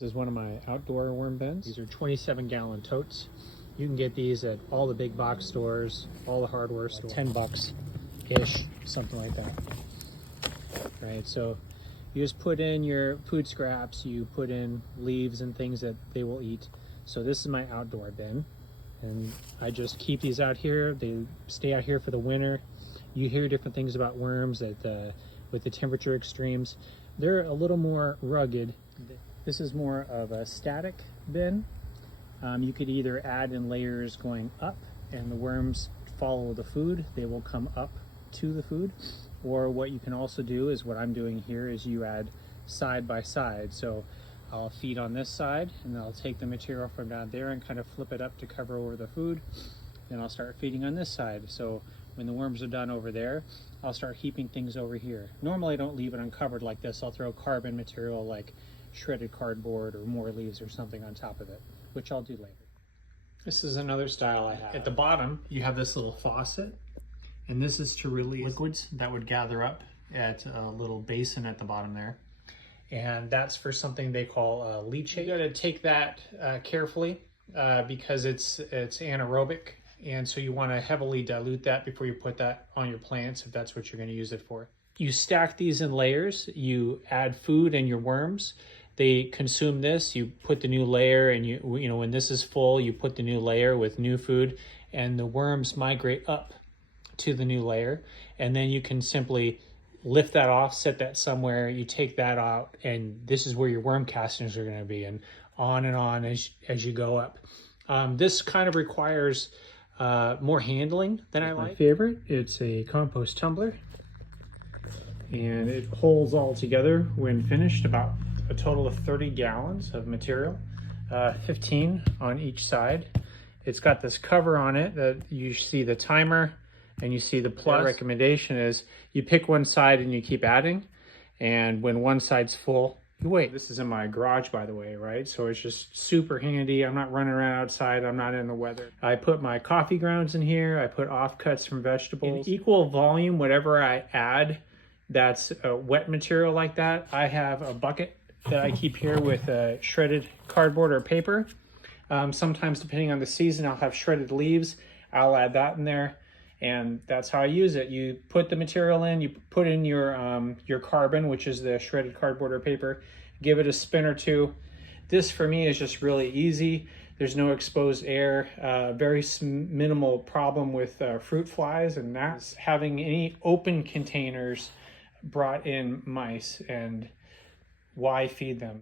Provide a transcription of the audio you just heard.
This is one of my outdoor worm bins. These are 27-gallon totes. You can get these at all the big box stores, all the hardware stores. 10 bucks-ish, something like that. Right, so you just put in your food scraps, you put in leaves and things that they will eat. So this is my outdoor bin. And I just keep these out here. They stay out here for the winter. You hear different things about worms that with the temperature extremes. They're a little more rugged. This is more of a static bin. You could either add in layers going up and the worms follow the food. They will come up to the food. Or what you can also do is what I'm doing here is you add side by side. So I'll feed on this side and then I'll take the material from down there and kind of flip it up to cover over the food. Then I'll start feeding on this side. So when the worms are done over there, I'll start heaping things over here. Normally I don't leave it uncovered like this. I'll throw carbon material like shredded cardboard or more leaves or something on top of it, which I'll do later. This is another style I have. At the bottom, you have this little faucet, and this is to release liquids that would gather up at a little basin at the bottom there. And that's for something they call leachate. You gotta take that carefully because it's anaerobic. And so you wanna heavily dilute that before you put that on your plants if that's what you're gonna use it for. You stack these in layers, you add food and your worms. They consume this, you put the new layer, and you know when this is full, you put the new layer with new food, and the worms migrate up to the new layer. And then you can simply lift that off, set that somewhere, you take that out, and this is where your worm castings are gonna be, and on as you go up. This kind of requires more handling than I like. My favorite, it's a compost tumbler, and it holds all together when finished about a total of 30 gallons of material, 15 on each side. It's got this cover on it that you see the timer and you see the plus. The recommendation is you pick one side and you keep adding, and when one side's full, you wait. This is in my garage, by the way, right? So it's just super handy. I'm not running around outside. I'm not in the weather. I put my coffee grounds in here. I put offcuts from vegetables. In equal volume, whatever I add that's a wet material like that, I have a bucket that I keep here with shredded cardboard or paper. Sometimes, depending on the season, I'll have shredded leaves. I'll add that in there, and that's how I use it. You put the material in, you put in your carbon, which is the shredded cardboard or paper, give it a spin or two. This for me is just really easy. There's no exposed air, very minimal problem with fruit flies and gnats. Having any open containers brought in mice, and why feed them?